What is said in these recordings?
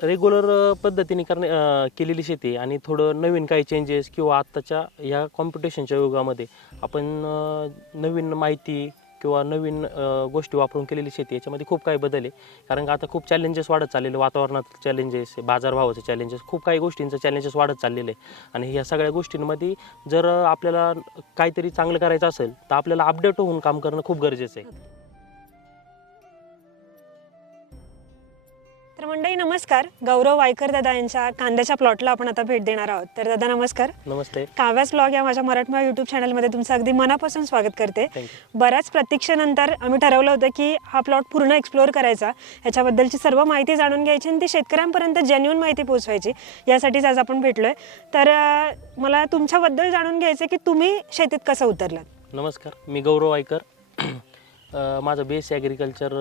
Regular पद्धतीने करणे अं, केलेली शेती आणि थोडं नवीन काही चेंजेस किंवा आत्ताच्या ह्या कॉम्पिटिशनच्या युगामध्ये आपण अं, नवीन माहिती किंवा नवीन अं, गोष्टी वापरून केलेली शेती याच्यामध्ये खूप काही बदल आहे. कारण का आता खूप चॅलेंजेस वाढत चाललेले वातावरणात चॅलेंजेस बाजारभावाचे चॅलेंजेस खूप काही गोष्टींचं चॅलेंजेस वाढत चाललेले आहे आणि ह्या सगळ्या गोष्टींमध्ये जर आपल्याला काहीतरी चांगलं करायचं असेल तर आपल्याला अपडेट होऊन काम करणं खूप गरजेचं आहे. तर मंडळी नमस्कार. गौरव वायकर दादा यांच्या कांद्याच्या प्लॉटला आपण आता भेट देणार आहोत. तर दादा नमस्कार. नमस्ते. काव्यास ब्लॉग या माझ्या मराठमोळा यूट्यूब चॅनलमध्ये तुमचं अगदी मनापासून स्वागत करते. बऱ्याच प्रतीक्षेनंतर आम्ही ठरवलं होतं की हा प्लॉट पूर्ण एक्सप्लोअर करायचा. याच्याबद्दलची सर्व माहिती जाणून घ्यायची आणि ती शेतकऱ्यांपर्यंत जेन्युन माहिती पोहोचवायची. यासाठीच आज आपण भेटलोय. तर मला तुमच्याबद्दल जाणून घ्यायचं की तुम्ही शेतीत कसं उतरलात? नमस्कार. मी गौरव आयकर अ, माझं बेस ॲग्रिकल्चर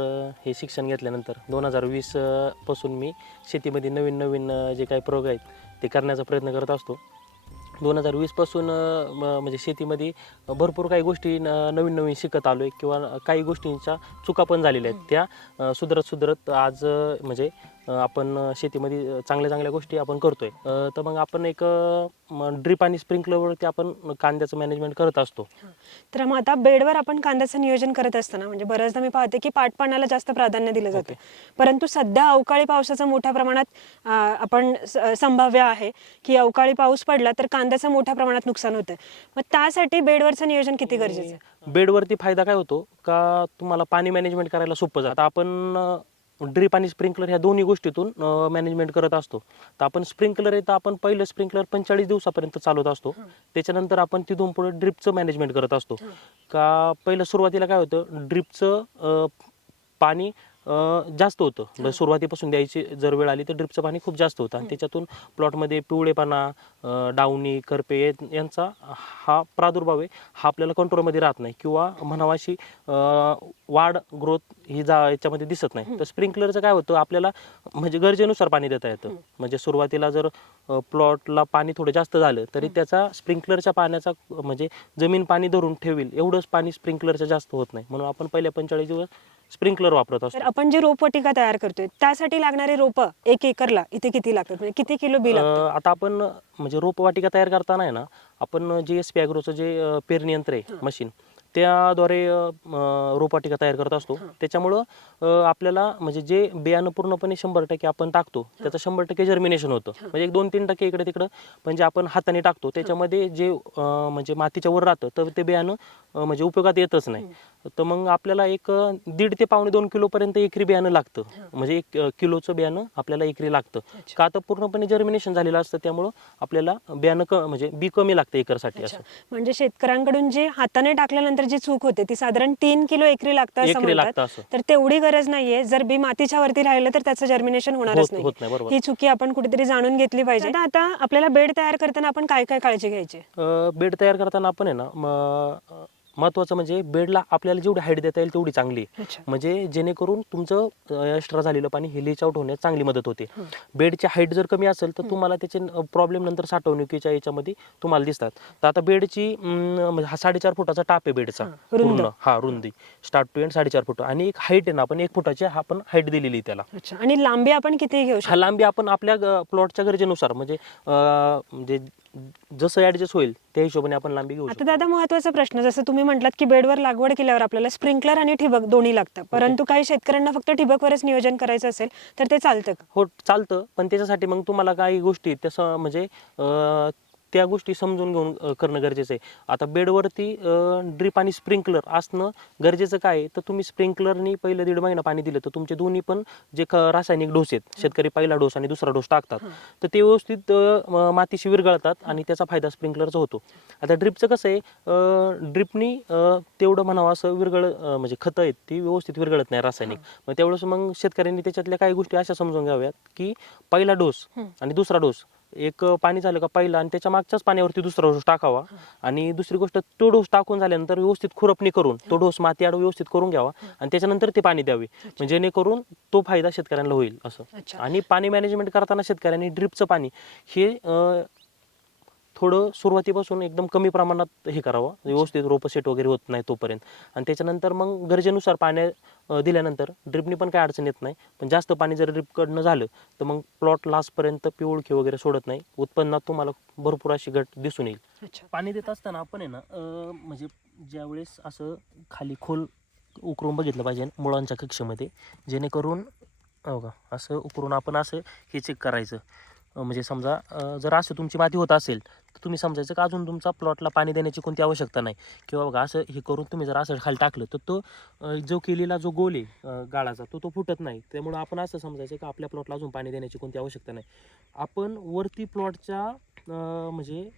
हे शिक्षण घेतल्यानंतर दोन हजार वीसपासून मी शेतीमध्ये नवीन नवीन जे काही प्रयोग आहेत ते करण्याचा प्रयत्न करत असतो. दोन हजार वीसपासून म्हणजे शेतीमध्ये भरपूर काही गोष्टी न- नवीन नवीन शिकत आलो आहे किंवा काही गोष्टींच्या चुका पण झालेल्या आहेत. त्या सुधरत सुधरत आज म्हणजे आपण शेतीमध्ये चांगल्या चांगल्या गोष्टी आपण करतोय. तर मग आपण एक ड्रीप आणि स्प्रिंकलरवरती आपण कांद्याचं मॅनेजमेंट करत असतो. तर मग आता बेडवर आपण कांद्याचं नियोजन करत असताना म्हणजे बऱ्याचदा मी पाहते की पाटपाण्याला जास्त प्राधान्य दिलं जातं. परंतु सध्या अवकाळी पावसाचं मोठ्या प्रमाणात आपण संभाव्य आहे की अवकाळी पाऊस पडला तर कांद्याचं मोठ्या प्रमाणात नुकसान होतं. मग त्यासाठी बेडवरचं नियोजन किती गरजेचं आहे? बेडवरती फायदा काय होतो? का तुम्हाला पाणी मॅनेजमेंट करायला सोपं जातं? आपण ड्रीप आणि स्प्रिंकलर ह्या दोन्ही गोष्टीतून मॅनेजमेंट करत असतो. तर आपण स्प्रिंकलर आहे तर आपण पहिलं स्प्रिंकलर पंचेचाळीस दिवसापर्यंत चालवत असतो. त्याच्यानंतर आपण तिथून पुढे ड्रिपचं मॅनेजमेंट करत असतो. का पहिलं सुरुवातीला काय होतं ड्रिपचं पाणी जास्त होतं. म्हणजे सुरुवातीपासून द्यायची जर वेळ आली तर ड्रिपचं पाणी खूप जास्त होतं. आणि त्याच्यातून प्लॉटमध्ये पिवळेपणा डावणी करपे यांचा हा प्रादुर्भाव आहे. हा आपल्याला कंट्रोलमध्ये राहत नाही. किंवा म्हणावा अशी अं, वाढ ग्रोथ ही जा याच्यामध्ये दिसत नाही. तर स्प्रिंकलरचं काय होतं? आपल्याला म्हणजे गरजेनुसार पाणी देता येतं. म्हणजे सुरुवातीला जर प्लॉटला पाणी थोडं जास्त झालं तरी त्याचा स्प्रिंकलरच्या पाण्याचा म्हणजे जमीन पाणी धरून ठेवील एवढंच पाणी स्प्रिंकलरचं जास्त होत नाही. म्हणून आपण पहिल्या पंचेचाळीस दिवस स्प्रिंकलर वापरत तर असतो. आपण जी रोपवाटिका तयार करतोय त्यासाठी लागणारे रोपं एक एकरला इथे किती लागतात? म्हणजे किती किलो बी लागतं आता आपण म्हणजे रोपवाटिका तयार करताना आहे ना आपण जे एस पी ॲग्रोचं जे अं, पेरणी यंत्र आहे मशीन त्याद्वारे अं, अं, रोपवाटिका तयार करत असतो. त्याच्यामुळं अं, आपल्याला म्हणजे जे बियाणं पूर्णपणे शंभर टक्के आपण टाकतो त्याचं शंभर टक्के जर्मिनेशन होतं. म्हणजे एक दोन तीन टक्के इकडे तिकडं म्हणजे आपण हाताने टाकतो. त्याच्यामध्ये जे अं, म्हणजे मातीच्या वर राहतं तर ते बियाणं अं, म्हणजे उपयोगात येतच नाही. तर मग आपल्याला एक दीड ते पावणे दोन किलो पर्यंत एकरी बियाणं लागतं. म्हणजे एक किलोचं बियाणं आपल्याला एकरी लागतं. का तर पूर्णपणे जर्मिनेशन झालेलं असतं त्यामुळं आपल्याला बियाणं क म्हणजे बी कमी लागतं एकरसाठी असं. म्हणजे शेतकऱ्यांकडून जी हाताने टाकल्यानंतर जी चूक होते ती साधारण तीन किलो एकरी लागतं असं एकरी म्हणतात. लागतं असं. तर तेवढी गरज नाहीये. जर बी मातीच्या वरती राहिलं तर त्याचं जर्मिनेशन होणारच होत नाही. होत नाही बरोबर. ही चुकी आपण कुठेतरी जाणून घेतली पाहिजे. आता आता आपल्याला बेड तयार करताना आपण काय काय काळजी घ्यायची? बेड तयार करताना आपण आहे ना महत्वाचं म्हणजे बेडला आपल्याला जेवढी हाईट देता येईल तेवढी चांगली म्हणजे जेणेकरून तुमचं एक्स्ट्रा झालेलं पाणी हे लीच आउट होण्यास चांगली मदत होते. बेडची हाईट जर कमी असेल तर तुम्हाला त्याचे प्रॉब्लेम नंतर साठवणुकीच्या याच्यामध्ये तुम्हाला दिसतात. तर आता बेडची म्हणजे हा साडेचार फुटाचा टाप आहे बेडचा. रुंद. हा रुंदी स्टार्ट टू एंड साडेचार फुट. आणि एक हाईट आहे ना आपण एक फुटाची हा आपण हाईट दिलेली त्याला. आणि लांबी आपण किती घेऊ हा लांबी आपण आपल्या प्लॉटच्या गरजेनुसार म्हणजे म्हणजे जसं ऍडजस्ट होईल त्या हिशोबाने आपण लांबी घेऊ आता शकतो. दादा महत्त्वाचा प्रश्न जसं तुम्ही म्हटलात की बेडवर लागवड केल्यावर आपल्याला स्प्रिंकलर आणि ठिबक दोन्ही लागतं. परंतु काही शेतकऱ्यांना फक्त ठिबकवरच नियोजन करायचं असेल तर ते चालतं का? हो चालतं. पण त्याच्यासाठी मग तुम्हाला काही गोष्टी तसं म्हणजे अं, त्या गोष्टी समजून घेऊन अं, करणं गरजेचं आहे. आता बेडवरती ड्रीप आणि स्प्रिंकलर असणं गरजेचं काय आहे? तर तुम्ही स्प्रिंकलरनी पहिलं दीड महिना पाणी दिलं तर तुमचे दोन्ही पण जे रासायनिक डोस आहेत शेतकरी पहिला डोस आणि दुसरा डोस टाकतात. तर ते व्यवस्थित अं, म- मातीशी विरघळतात आणि त्याचा फायदा स्प्रिंकलरचा होतो. आता ड्रिपचं कसं आहे ड्रिपनी तेवढं म्हणावं असं विरघळ अं, म्हणजे खतं आहेत ती व्यवस्थित विरघळत नाही रासायनिक. मग त्यावेळेस मग शेतकऱ्यांनी त्याच्यातल्या काही गोष्टी अशा समजून घ्याव्यात की पहिला डोस आणि दुसरा डोस एक पाणी झालं का पहिला आणि त्याच्या मागच्याच पाण्यावरती दुसरा डोस टाकावा. आणि दुसरी गोष्ट तो डोस टाकून झाल्यानंतर व्यवस्थित खुरपणी करून तो डोस माती आड व्यवस्थित करून घ्यावा आणि त्याच्यानंतर ते पाणी द्यावे. म्हणजे जेणेकरून तो फायदा शेतकऱ्यांना होईल असं. आणि पाणी मॅनेजमेंट करताना शेतकऱ्यांनी ड्रिपचं पाणी हे थोडं सुरुवातीपासून एकदम कमी प्रमाणात हे करावं. व्यवस्थित रोपं सेट वगैरे होत नाही तोपर्यंत. आणि त्याच्यानंतर मग गरजेनुसार पाण्या दिल्यानंतर ड्रिपनी पण काय अडचण येत नाही. पण जास्त पाणी जर ड्रिपकडनं झालं तर मग प्लॉट लास्टपर्यंत पिवळखी वगैरे सोडत नाही. उत्पन्नात तुम्हाला भरपूर अशी घट दिसून येईल. अच्छा. पाणी देत असताना आपण आहे ना म्हणजे ज्यावेळेस असं खाली खोल उकरून बघितलं पाहिजे मुळांच्या कक्षेमध्ये जेणेकरून हो का असं उकरून आपण असं हे चेक करायचं. म्हणजे समजा जर असं तुमची माती होत असेल तर तुम्ही समजायचं का अजून तुमचा प्लॉटला पाणी देण्याची कोणती आवश्यकता नाही? किंवा बघा असं हे करून तुम्ही जर असं खाली टाकलं तर तो जो केलेला जो गोल आहे गाळाचा तो तो फुटत नाही. त्यामुळं आपण असं समजायचं का आपल्या प्लॉटला अजून पाणी देण्याची कोणती आवश्यकता नाही? आपण वरती प्लॉटच्या म्हणजे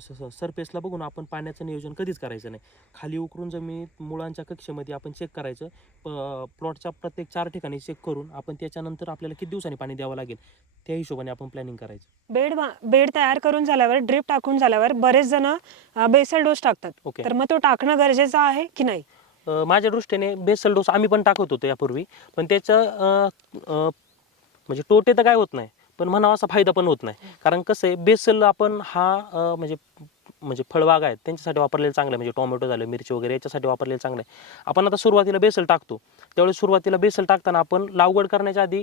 सरफेसला बघून आपण पाण्याचं नियोजन कधीच करायचं नाही. खाली उकरून जमिनीत मुळांच्या कक्षेमध्ये आपण चेक करायचं. प्लॉटच्या प्रत्येक चार ठिकाणी चेक करून आपण त्याच्यानंतर आपल्याला किती दिवसांनी पाणी द्यावं लागेल त्या हिशोबाने आपण प्लॅनिंग करायचं. बेड बेड तयार करून झाल्यावर ड्रिप टाकून झाल्यावर बरेच जण बेसल डोस टाकतात. ओके तर मग तो टाकणं गरजेचं आहे की नाही? माझ्या दृष्टीने बेसल डोस आम्ही पण टाकत होतो यापूर्वी. पण त्याचं म्हणजे तोटे तर काय होत नाही. पण म्हणावा असा फायदा पण होत नाही. कारण कसं आहे बेसल आपण हा म्हणजे म्हणजे फळबाग आहेत त्यांच्यासाठी वापरलेलं चांगलं आहे. म्हणजे टोमॅटो झालं मिरची वगैरे याच्यासाठी वापरलेलं चांगलं आहे. आपण आता सुरुवातीला बेसल टाकतो. त्यावेळेस सुरुवातीला बेसल टाकताना आपण लागवड करण्याच्या आधी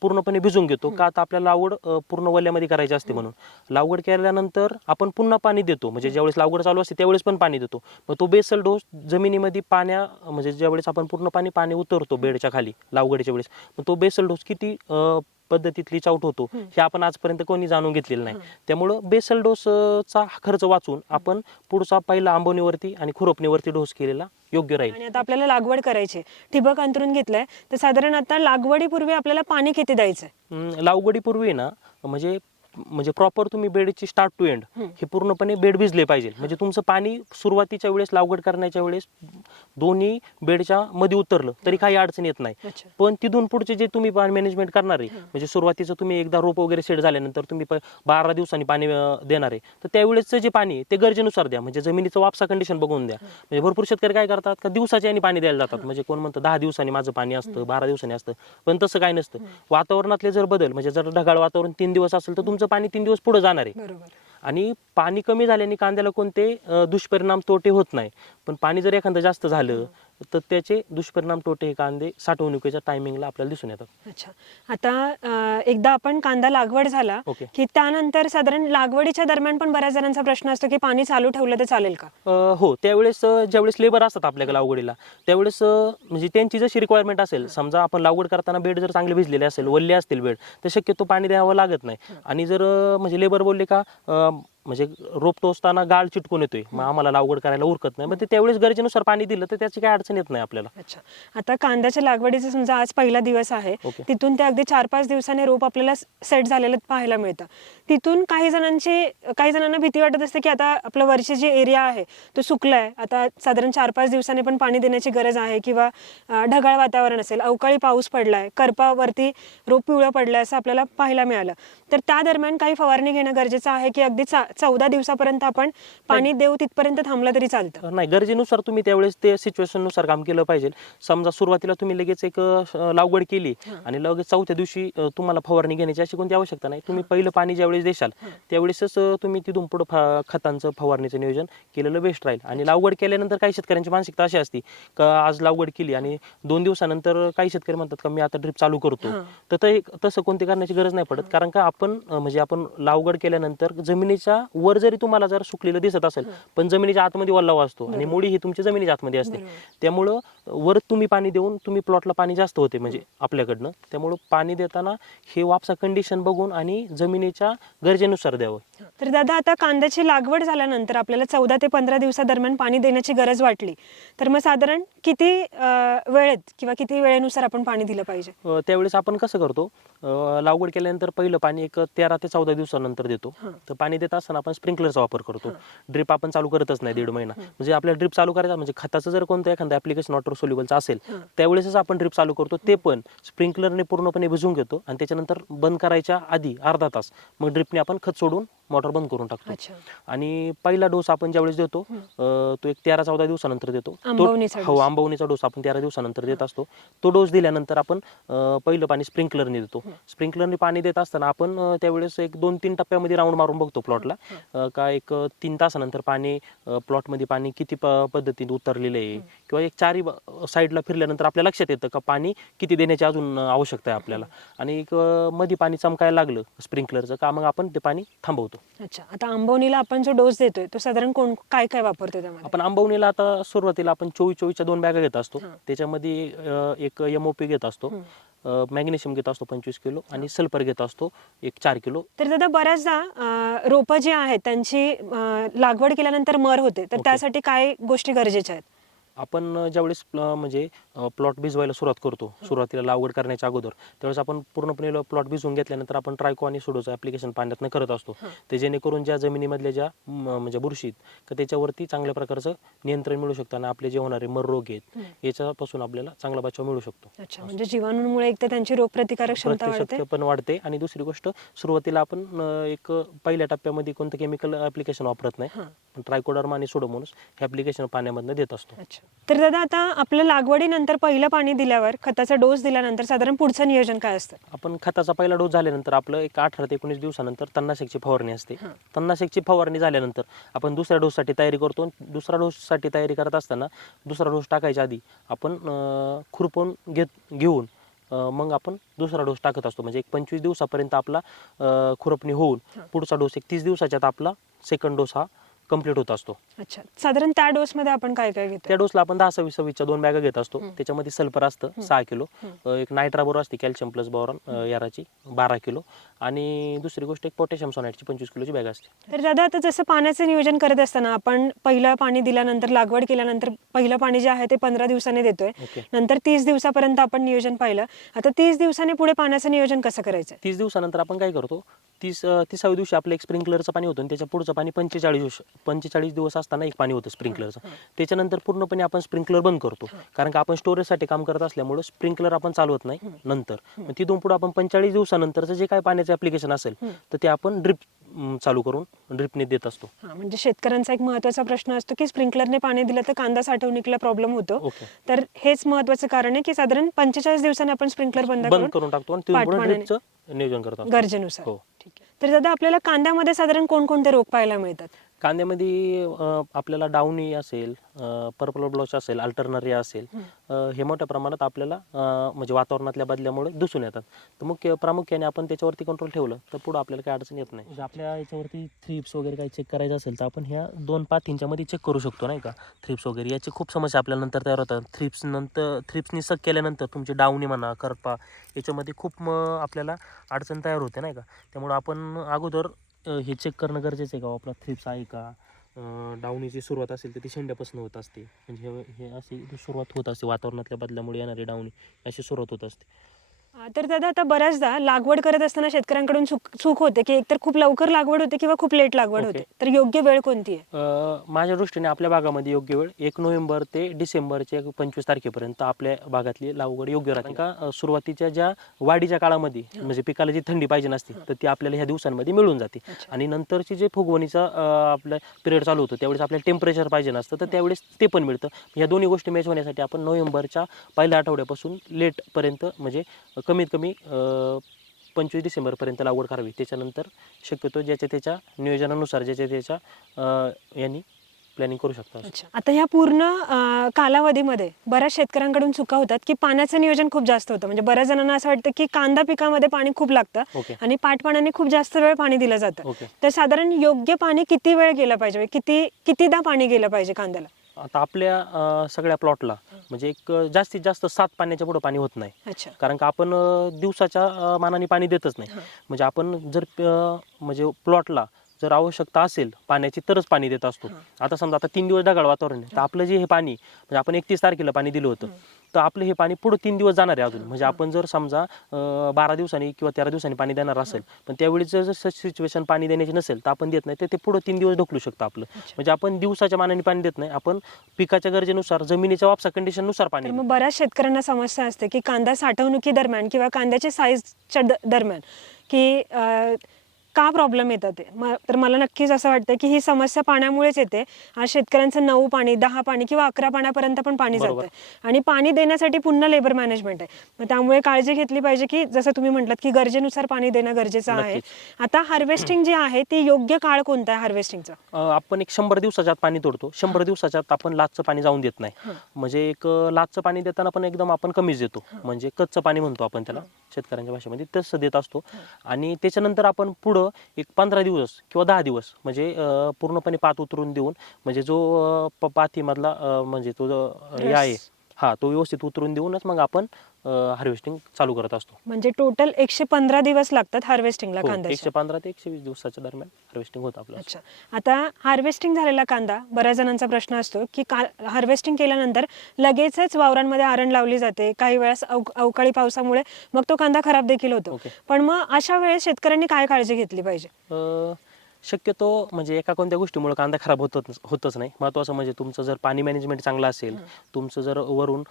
पूर्णपणे भिजून घेतो. का आता आपल्याला लागवड पूर्ण वल्यामध्ये करायची असते म्हणून. लागवड केल्यानंतर आपण पुन्हा पाणी देतो. म्हणजे ज्यावेळेस लागवड चालू असते त्यावेळेस पण पाणी देतो. मग तो बेसल डोस जमिनीमध्ये पाण्या म्हणजे ज्यावेळेस आपण पूर्ण पाणी पाणी उतरतो बेडच्या खाली लागवडीच्या वेळेस. मग तो बेसल डोस किती पद्धतीतली चाऊट होतो हे आपण आजपर्यंत कोणी जाणून घेतलेलं नाही. त्यामुळं बेसल डोस अ, चा खर्च वाचून आपण पुढचा पहिला आंबवणीवरती आणि खुरपणीवरती डोस केलेला योग्य राहील. आणि आता आपल्याला लागवड करायची. ठिबक अंतरून घेतलंय तर साधारण आता लागवडीपूर्वी आपल्याला पाणी किती द्यायचं लागवडीपूर्वी ना म्हणजे म्हणजे प्रॉपर तुम्ही बेडची स्टार्ट टू एंड हे पूर्णपणे बेड भिजले पाहिजे. म्हणजे तुमचं पाणी सुरुवातीच्या वेळेस लागवड करण्याच्या वेळेस दोन्ही बेडच्या मध्ये उतरलं तरी काही अडचण येत नाही. पण तिथून पुढचे जे तुम्ही पाणी मॅनेजमेंट करणार आहे म्हणजे सुरुवातीचं तुम्ही एकदा रोप वगैरे सेट झाल्यानंतर तुम्ही बारा दिवसांनी पाणी देणार आहे. तर त्यावेळेसचं जे पाणी ते गरजेनुसार द्या. म्हणजे जमिनीचं वापसा कंडिशन बघून द्या. म्हणजे भरपूर शेतकरी काय करतात का दिवसाच्या आणि पाणी द्यायला जातात. म्हणजे कोण म्हणतं दहा दिवसांनी माझं पाणी असतं बारा दिवसांनी असतं. पण तसं काय नसतं. वातावरणातले जर बदल म्हणजे जर ढगाळ वातावरण तीन दिवस असेल तर तुमचं पाणी तीन दिवस पुढे जाणार आहे. बरोबर. आणि पाणी कमी झाल्याने कांद्याला कोणते अं, दुष्परिणाम तोटे होत नाही. पण पाणी जर एखादं जास्त झालं तर त्याचे दुष्परिणाम तोटे हे कांदे साठवणुकीच्या टायमिंगला आपल्याला दिसून येतात. अच्छा. आता अं, एकदा आपण कांदा लागवड झाला ओके. की त्यानंतर साधारण लागवडीच्या दरम्यान पण बऱ्याच जणांचा प्रश्न असतो की पाणी चालू ठेवलं तर चालेल का? अ, हो. त्यावेळेस अ, ज्यावेळेस लेबर असतात आपल्याकडे लागवडीला त्यावेळेस अ, म्हणजे त्यांची जशी रिक्वायरमेंट असेल समजा आपण लागवड करताना बेड जर चांगले भिजलेले असेल वल्ले असतील बेड तर शक्यतो पाणी द्यावं लागत नाही. आणि जर अ, म्हणजे लेबर बोलले का अ, म्हणजे रोप टोचताना गाळ चिटकून येतोय. मग आम्हाला लागवड करायला उरकत नाही. मग ते त्यावेळेस गरजेनुसार पाणी दिलं तर त्याची काही अडचण येत नाही आपल्याला. अच्छा. आता कांद्याच्या लागवडीचा समजा आज पहिला दिवस आहे. ओके. तिथून ते अगदी चार पाच दिवसाने रोप आपल्याला सेट झालेलं पाहायला मिळतं. तिथून काही जणांची काही जणांना भीती वाटत असते की आता आपलं वरची जी एरिया आहे तो सुकलाय. आता साधारण चार पाच दिवसाने पण पाणी देण्याची गरज आहे किंवा अं, ढगाळ वातावरण असेल अवकाळी पाऊस पडलाय करपावरती रोप पिवळं पडलंय असं आपल्याला पाहायला मिळालं. तर त्या दरम्यान काही फवारणी घेणं गरजेचं आहे की अगदी चा- चौदा दिवसापर्यंत आपण पाणी देऊ तिथपर्यंत थांबलं तरी चालतं. नाही गरजेनुसार तुम्ही त्यावेळेस ते सिच्युएशननुसार काम केलं पाहिजे. समजा सुरुवातीला तुम्ही लगेच एक अ, लागवड केली आणि लगेच चौथ्या दिवशी अ, तुम्हाला फवारणी घेण्याची अशी कोणती आवश्यकता नाही. तुम्ही पहिलं पाणी ज्यावेळेस देशाल त्यावेळेसच अ, तुम्ही तिथून पुढे खतांचं फवारणीचं नियोजन केलेलं बेस्ट राहील. आणि लागवड केल्यानंतर काही शेतकऱ्यांची मानसिकता अशी असती का आज लागवड केली आणि दोन दिवसानंतर काही शेतकरी म्हणतात का मी आता ड्रिप चालू करतो तर ते तसं कोणती करण्याची गरज नाही पडत. कारण का आपण अ, म्हणजे आपण लागवड केल्यानंतर जमिनीच्या वर जरी तुम्हाला जर सुकलेलं दिसत असेल पण जमिनीच्या आतमध्ये ओलावा असतो आणि मुळी ही तुमच्या जमिनीच्या आतमध्ये असते. त्यामुळं वर तुम्ही पाणी देऊन तुम्ही प्लॉटला पाणी जास्त होते म्हणजे आपल्याकडनं. त्यामुळं पाणी देताना हे वापसा कंडिशन बघून आणि जमिनीच्या गरजेनुसार द्यावं. तर दादा आता कांद्याची लागवड झाल्यानंतर आपल्याला चौदा ते पंधरा दिवसादरम्यान पाणी देण्याची गरज वाटली. तर मग साधारण किती वेळेत किंवा किती वेळेनुसार आपण पाणी दिलं पाहिजे? त्यावेळेस आपण कसं करतो? लागवड केल्यानंतर पहिलं पाणी एक तेरा ते चौदा दिवसानंतर देतो. तर पाणी देत असताना आपण स्प्रिंकलरचा वापर करतो. ड्रिप आपण चालू करतच नाही दीड महिना. म्हणजे आपल्याला ड्रिप चालू करायचा म्हणजे खताचं जर कोणतं एखादं ऍप्लिकेशन वॉटर सोल्युबलचं असेल त्यावेळेसच आपण ड्रिप चालू करतो. ते पण स्प्रिंकलरने पूर्णपणे भिजून घेतो आणि त्याच्यानंतर बंद करायच्या आधी अर्धा तास. मग ड्रिपने आपण खत सोडून मोटर बंद करून टाकतो. अच्छा. आणि पहिला डोस आपण ज्यावेळेस देतो हं. अं, तो एक तेरा चौदा दिवसानंतर देतो. तो आंबवणीचा हो. आंबवणीचा डोस आपण तेरा दिवसानंतर देत असतो. तो डोस दिल्यानंतर आपण अं, पहिलं पाणी स्प्रिंकलरने देतो. स्प्रिंकलरने पाणी देत असताना आपण अं, त्यावेळेस एक दोन तीन टप्प्यामध्ये राऊंड मारून बघतो प्लॉटला. का एक अं, तीन तासानंतर पाणी प्लॉटमध्ये पाणी किती प- पद्धतीने उतरलेलं आहे किंवा एक चारी साईडला फिरल्यानंतर आपल्या लक्षात येतं का पाणी किती देण्याची अजून अं, आवश्यकता आहे आपल्याला. आणि एक अं, मध्ये पाणी चमकायला लागलं स्प्रिंकलरचं का मग आपण ते पाणी थांबवतो. अच्छा आता आंबवणीला आपण जो डोस देतोय तो साधारण कोण काय काय वापरतो त्यामध्ये? आपण आंबवणीला आता सुरुवातीला आपण चोवीस चोवीसच्या दोन बॅगा घेत असतो. हां. त्याच्यामध्ये अं, एक एमओपी घेत असतो. मॅग्नेशियम घेत असतो पंचवीस किलो आणि सल्फर घेत असतो एक चार किलो. तर दादा बऱ्याचदा अं, रोपं जी आहेत त्यांची अं, लागवड केल्यानंतर मर होते. तर. त्यासाठी काय गोष्टी गरजेच्या आहेत? आपण ज्यावेळेस म्हणजे प्लॉट भिजवायला सुरुवात करतो सुरुवातीला लागवड करण्याच्या अगोदर त्यावेळेस आपण पूर्णपणे प्लॉट भिजवून घेतल्यानंतर आपण ट्रायको आणि सोडोचं ऍप्लिकेशन पाण्यातनं करत असतो. ते जेणेकरून ज्या जमिनीमधल्या ज्या म्हणजे बुरशीत का त्याच्यावरती चांगल्या प्रकारचं नियंत्रण मिळू शकतं आणि आपले जे होणारे मर रोग आहेत याच्यापासून आपल्याला चांगला बचाव मिळू शकतो. अच्छा म्हणजे जीवाणूंमुळे एक तर त्यांची रोगप्रतिकारक क्षमता पण वाढते आणि दुसरी गोष्ट सुरुवातीला आपण एक पहिल्या टप्प्यामध्ये कोणतं केमिकल ऍप्लिकेशन वापरत नाही. पण ट्रायकोडर्मा आणि सोडोमोनस हे ऍप्लिकेशन पाण्यामधनं देत असतो. अच्छा. तर दादा आता आपलं लागवडीनंतर पहिलं पाणी दिल्यावर खताचा डोस दिल्यानंतर साधारण पुढचं नियोजन काय असतं? आपण खताचा पहिला डोस झाल्यानंतर आपलं एक अठरा ते एकोणीस दिवसानंतर तणनाशकची फवारणी असते. हां. तणनाशकची फवारणी झाल्यानंतर आपण दुसऱ्या डोससाठी तयारी करतो दुसरा डोससाठी तयारी करत असताना दुसरा डोस टाकायच्या आधी आपण अं, खुरपून घेत घेऊन अं, मग आपण दुसरा डोस टाकत असतो. म्हणजे एक पंचवीस दिवसापर्यंत आपला अं, खुरपणी होऊन पुढचा डोस एक तीस दिवसाच्यात आपला सेकंड डोस हा कंप्लीट होत असतो. अच्छा. साधारण त्या डोसमध्ये आपण काय काय घेतो त्या डोसला आपण दहा सव्वीस सव्वीसच्या दोन बॅगा घेत असतो. त्याच्यामध्ये सल्फर असतं सहा किलो. एक नायट्रा बोर असते कॅल्शियम प्लस बोरॉन याराची बारा किलो. आणि दुसरी गोष्ट एक पोटॅशियम सोनाईटची पंचवीस किलोची बॅग असते. तर दादा आता जसं पाण्याचं नियोजन करत असताना आपण पहिलं पाणी दिल्यानंतर लागवड केल्यानंतर पहिलं पाणी जे आहे ते पंधरा दिवसाने देतोय. नंतर तीस दिवसापर्यंत आपण नियोजन पाहिलं. आता तीस दिवसाने पुढे पाण्याचं नियोजन कसं करायचं तीस दिवसानंतर आपण काय करतो तीस तिसाव्या दिवशी आपलं एक स्प्रिंकलरचं पाणी होतं आणि त्याच्या पुढचं पाणी पंचेचाळीस दिवस पंचेचाळीस दिवस असताना एक पाणी होतं स्प्रिंकलरचं. त्याच्यानंतर पूर्णपणे आपण स्प्रिंकलर बंद करतो. कारण का आपण स्टोरेजसाठी काम करत असल्यामुळे स्प्रिंकलर आपण चालवत नाही नंतर. तिथून पुढे आपण पंचेचाळीस दिवसानंतरचं जे काय पाण्याचं ऍप्लिकेशन असेल तर ते आपण ड्रिप चालू करून ड्रिपने देत असतो. हा म्हणजे शेतकऱ्यांचा एक महत्त्वाचा प्रश्न असतो की स्प्रिंकलरने पाणी दिलं तर कांदा साठवणुकीला प्रॉब्लेम होतो. ओके. तर हेच महत्वाचं कारण आहे की साधारण पंचेचाळीस दिवसांनी आपण स्प्रिंकलर बंद बंद करून टाकतो आणि तिथून पुढे पाटमानाने- ड्रिपचं नियोजन करत गरजेनुसार. हो. ठीक आहे. तर दादा आपल्याला कांद्यामध्ये साधारण कोणकोणते रोग पाहायला मिळतात? कांद्यामध्ये अं, आपल्याला डाऊनी असेल पर्पल ब्लॉच असेल अल्टरनरिया असेल अं, हे मोठ्या प्रमाणात आपल्याला अं, म्हणजे वातावरणातल्या बदल्यामुळे दिसून येतात. तर मुख्य प्रामुख्याने आपण त्याच्यावरती कंट्रोल ठेवलं तर पुढे आपल्याला काही अडचण येत नाही. म्हणजे आपल्या याच्यावरती थ्रिप्स वगैरे काही चेक करायचं असेल तर आपण ह्या दोन पातींच्या मध्ये चेक करू शकतो नाही का? थ्रिप्स वगैरे. याची खूप समस्या आपल्याला नंतर तयार होतात. थ्रिप्स नंतर थ्रिप्सनी सक केल्यानंतर तुमची डाऊनी म्हणा करपा याच्यामध्ये खूप आपल्याला अडचण तयार होते नाही का? त्यामुळे आपण अगोदर हे चेक करणं गरजेचं आहे का हो? आपला थ्रिप्स आहे का? डावणीची सुरुवात असेल तर ती शेंड्यापासून होत असते. म्हणजे हे- हे अशी सुरुवात होत असते. वातावरणातल्या बदलामुळे येणारी डावणी अशी सुरुवात होत असते. तर दादा आता बऱ्याचदा लागवड करत असताना शेतकऱ्यांकडून चूक चूक होते की एकतर खूप लवकर लागवड होते किंवा खूप लेट लागवड. होते. तर योग्य वेळ कोणती आहे? अं, माझ्या दृष्टीने आपल्या भागामध्ये योग्य वेळ एक नोव्हेंबर ते डिसेंबरच्या पंचवीस तारखेपर्यंत आपल्या भागातली लागवड योग्य राहते. का अं, सुरुवातीच्या ज्या वाढीच्या काळामध्ये म्हणजे पिकाला जी थंडी पाहिजे नसते तर ती आपल्याला ह्या दिवसांमध्ये मिळून जाते. आणि नंतरची जे फुगवणीचा अं, आपलं पिरियड चालू होतं त्यावेळेस आपल्याला टेम्परेचर पाहिजे नसतं तर त्यावेळेस ते पण मिळतं. या दोन्ही गोष्टी मॅच होण्यासाठी आपण नोव्हेंबरच्या पहिल्या आठवड्यापासून लेटपर्यंत म्हणजे कमीत कमी पंचवीस डिसेंबरपर्यंत लागवड करावी. त्याच्यानंतर शक्यतो ज्याच्या त्याच्या नियोजनानुसार ज्याच्या त्याच्या यांनी प्लॅनिंग करू शकता. आता ह्या पूर्ण कालावधीमध्ये बऱ्याच शेतकऱ्यांकडून चुका होतात की पाण्याचं नियोजन खूप जास्त होतं. म्हणजे बऱ्याच जणांना असं वाटतं की कांदा पिकामध्ये पाणी खूप लागतं आणि पाटपाण्याने खूप जास्त वेळ पाणी दिलं जातं. तर साधारण योग्य पाणी किती वेळ गेलं पाहिजे? म्हणजे किती कितीदा पाणी गेलं पाहिजे कांद्याला? आता आपल्या अं, सगळ्या प्लॉटला म्हणजे एक अं, जास्तीत जास्त सात पाण्याच्या पुढे पाणी होत नाही. अच्छा. कारण का आपण अं, दिवसाच्या अं, मानाने पाणी देतच नाही. म्हणजे आपण जर म्हणजे प्लॉटला जर आवश्यकता असेल पाण्याची तरच पाणी देत असतो. आता समजा आता तीन दिवस ढगाळ वातावरण आहे तर आपलं जे हे पाणी म्हणजे आपण एकतीस तारखेला पाणी दिलं होतं तर आपलं हे पाणी पुढे तीन दिवस जाणार आहे अजून. म्हणजे आपण जर समजा बारा दिवसांनी किंवा तेरा दिवसांनी पाणी देणार असेल पण त्यावेळी जर सिच्युएशन पाणी देण्याची नसेल तर आपण देत नाही तर ते पुढे तीन दिवस ढकलू शकतो आपलं. म्हणजे आपण दिवसाच्या मानाने पाणी देत नाही आपण पिकाच्या गरजेनुसार जमिनीच्या वापसा कंडिशननुसार पाणी. मग बऱ्याच शेतकऱ्यांना समस्या असते की कांदा साठवणुकी दरम्यान किंवा कांद्याच्या साईजच्या दरम्यान की का प्रॉब्लेम येतात ते? म- तर मला नक्कीच असं वाटतं की ही समस्या पाण्यामुळेच येते. आज शेतकऱ्यांचं नऊ पाणी दहा पाणी किंवा अकरा पाण्यापर्यंत पण पाणी. जातं. आणि पाणी देण्यासाठी पुन्हा लेबर मॅनेजमेंट आहे. मग त्यामुळे काळजी घेतली पाहिजे की जसं तुम्ही म्हटलात की गरजेनुसार पाणी देणं गरजेचं आहे. आता हार्वेस्टिंग जी आहे ती योग्य काळ कोणता आहे हार्वेस्टिंगचा आपण एक शंभर दिवसाच्या आत पाणी तोडतो. शंभर दिवसाच्या आत आपण लाचचं पाणी जाऊन देत नाही. म्हणजे एक लाचचं पाणी देताना पण एकदम आपण कमीच देतो. म्हणजे कच्चं पाणी म्हणतो आपण त्याला. शेतकऱ्यांच्या भाषेमध्ये तसं देत असतो. आणि त्याच्यानंतर आपण पुढं एक पंधरा दिवस किंवा दहा दिवस म्हणजे पूर्णपणे पात उतरून देऊन म्हणजे जो पातीमधला म्हणजे तो जो हे आहे. हा तो व्यवस्थित उतरून देऊनच मग आपण हार्वेस्टिंग चालू करत असतो. म्हणजे टोटल एकशे पंधरा दिवस लागतात हार्वेस्टिंगला हो, कांद्याच्या एकशे पंधरा ते एकशे वीस दिवसाच्या दरम्यान हार्वेस्टिंग होतं आपलं. अच्छा. आता हार्वेस्टिंग झालेला कांदा बऱ्याच जणांचा प्रश्न असतो की हार्वेस्टिंग केल्यानंतर लगेचच वावरांमध्ये आरण लावली जाते. काही वेळेस अव- अवकाळी पावसामुळे मग तो कांदा खराब देखील होतो. पण मग अशा वेळेस शेतकऱ्यांनी काय काळजी घेतली पाहिजे? शक्यतो म्हणजे एका कोणत्या गोष्टीमुळे कांदा खराब होतच होतच नाही. महत्त्वाचं म्हणजे तुमचं जर पाणी मॅनेजमेंट चांगलं असेल तुमचं जर वरून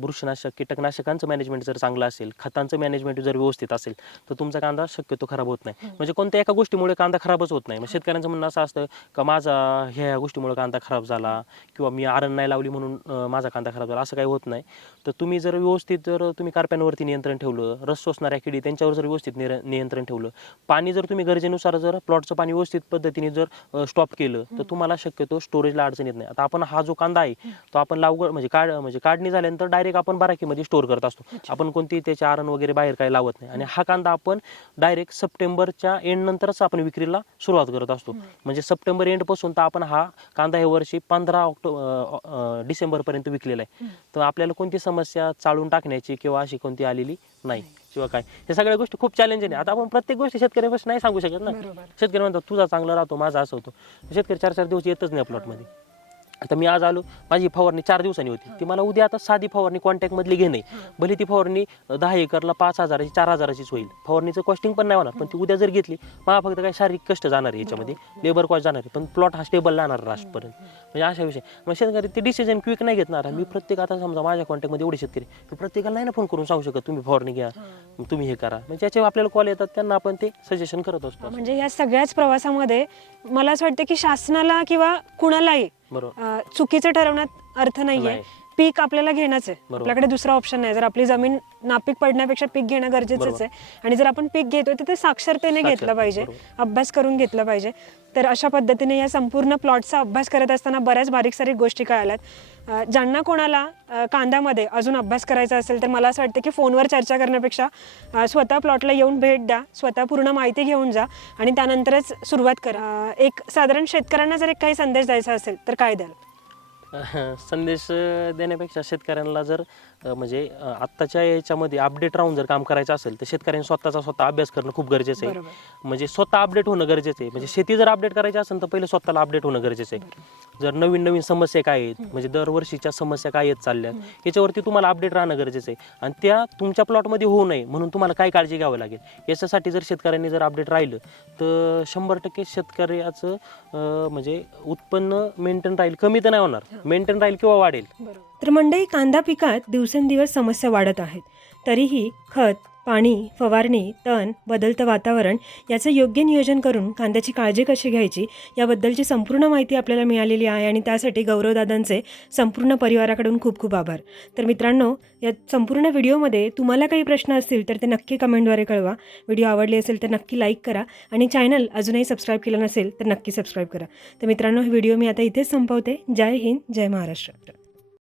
बुरशीनाशक कीटकनाशकांचं मॅनेजमेंट जर चांगलं असेल खतांचं मॅनेजमेंट जर व्यवस्थित असेल तर तुमचा कांदा शक्यतो खराब होत नाही. म्हणजे कोणत्या एका गोष्टीमुळे कांदा खराबच होत नाही. मग शेतकऱ्यांचं म्हणणं असं असतं का माझा ह्या ह्या गोष्टीमुळे कांदा खराब झाला किंवा मी आरण नाही लावली म्हणून माझा कांदा खराब झाला असं काही होत नाही. तर तुम्ही जर व्यवस्थित जर तुम्ही कार्प्यांवरती नियंत्रण ठेवलं रस शोषणाऱ्या किडी त्यांच्यावर जर व्यवस्थित नियंत्रण ठेवलं पाणी जर तुम्ही गरजेनुसार जर प्लॉटचं पाणी व्यवस्थित पद्धतीने जर स्टॉप केलं तर तुम्हाला शक्यतो स्टोरेजला अडचण येत नाही. आता आपण हा जो कांदा आहे तो आपण लावगड म्हणजे काढ म्हणजे काढणी झाल्यानंतर डायरेक्ट आपण बाराकीमध्ये स्टोअर करत असतो. आपण कोणती त्याचे आरण वगैरे बाहेर काही लावत नाही. आणि हा कांदा आपण डायरेक्ट सप्टेंबरच्या एंड नंतरच आपण विक्रीला सुरुवात करत असतो. म्हणजे सप्टेंबर एंडपासून तर आपण हा कांदा हे वर्षी पंधरा ऑक्टोबर डिसेंबर पर्यंत विकलेला आहे. तर आपल्याला कोणती समस्या चालून टाकण्याची किंवा अशी कोणती आलेली नाही. किंवा काय. हे सगळ्या गोष्टी खूप चॅलेंजिंग आहे आता आपण प्रत्येक गोष्ट शेतकऱ्यापासून नाही सांगू शकत ना. बरोबर. शेतकरी म्हणतात तुझा चांगला राहतो माझा असं होतो. शेतकरी चार चार दिवस येतच नाही प्लॉटमध्ये आता मी आज आलो माझी फवारणी चार दिवसांनी होती. ती मला उद्या आता साधी फवारणी कॉन्टॅक्ट मधली घेणे भले ती फवारणी दहा एकरला पाच हजाराची चार हजाराचीच होईल. फवारणीचं कॉस्टिंग पण नाही होणार पण ती उद्या जर घेतली मला फक्त काही शारीरिक कष्ट जाणार आहे याच्यामध्ये. लेबर कॉस्ट जाणार आहे पण प्लॉट हा स्टेबल राहणार लास्टपर्यंत म्हणजे अशा विषय. मग शेतकरी ते डिसिजन क्विक नाही घेणार मी प्रत्येक आता समजा माझ्या कॉन्टॅक्टमध्ये एवढे शेतकरी मी प्रत्येकाला नाही ना फोन करून सांगू शकत तुम्ही फवारणी घ्या तुम्ही हे करा. म्हणजे ज्याच्यावर आपल्याला कॉल येतात त्यांना आपण ते सजेशन करत असतो. असं. म्हणजे या सगळ्याच प्रवासामध्ये मला असं वाटतं की शासनाला किंवा कुणालाही बरोबर चुकीचं ठरवण्यात अर्थ नाहीये नाही. पीक आपल्याला घेणंच आहे. आपल्याकडे दुसरा ऑप्शन नाही. जर आपली जमीन नापीक पडण्यापेक्षा पीक घेणं गरजेचंच. आहे. आणि जर आपण पीक घेतोय तर ते साक्षरतेने साक्षर, घेतलं पाहिजे. अभ्यास करून घेतलं पाहिजे. तर अशा पद्धतीने या संपूर्ण प्लॉटचा अभ्यास करत असताना बऱ्याच बारीक सारीक गोष्टी कळाल्यात. ज्यांना कोणाला कांद्यामध्ये अजून अभ्यास करायचा असेल तर मला असं वाटतं की फोनवर चर्चा करण्यापेक्षा स्वतः प्लॉटला येऊन भेट द्या. स्वतः पूर्ण माहिती घेऊन जा. आणि त्यानंतरच सुरुवात करा. एक साधारण शेतकऱ्यांना जर एक काही संदेश द्यायचा असेल तर काय द्याल? संदेश देण्यापेक्षा शेतकऱ्यांना जर म्हणजे आत्ताच्या याच्यामध्ये अपडेट राहून जर काम करायचं असेल तर शेतकऱ्यांनी स्वतःचा स्वतः अभ्यास करणं खूप गरजेचं आहे. म्हणजे स्वतः अपडेट होणं गरजेचं आहे. म्हणजे शेती जर अपडेट करायची असेल तर पहिले स्वतःला अपडेट होणं गरजेचं आहे. जर नवीन नवीन समस्या काय आहेत म्हणजे दरवर्षीच्या समस्या काय येत चालल्यात याच्यावरती तुम्हाला अपडेट राहणं गरजेचं आहे. आणि त्या तुमच्या प्लॉटमध्ये होऊ नये म्हणून तुम्हाला काय काळजी घ्यावी लागेल? याच्यासाठी जर शेतकऱ्यांनी जर अपडेट राहिलं तर शंभर टक्के शेतकऱ्याचं म्हणजे उत्पन्न मेंटेन राहील. कमी तर नाही होणार. मेंटेन राहील किंवा वाढेल. तर मंडई कांदा पिकात दिवसेंदिवस समस्या वाढत आहेत. तरीही खत पाणी फवारणी तण बदलतं वातावरण याचं योग्य नियोजन करून कांद्याची काळजी कशी घ्यायची याबद्दलची संपूर्ण माहिती आपल्याला मिळालेली आहे आणि त्यासाठी गौरवदादांचे संपूर्ण परिवाराकडून खूप खूप आभार. तर मित्रांनो या संपूर्ण व्हिडिओमध्ये तुम्हाला काही प्रश्न असतील तर ते नक्की कमेंटद्वारे कळवा. व्हिडिओ आवडले असेल तर नक्की लाईक करा आणि चॅनल अजूनही सबस्क्राईब केलं नसेल तर नक्की सबस्क्राईब करा. तर मित्रांनो हे व्हिडिओ मी आता इथेच संपवते. जय हिंद जय महाराष्ट्र.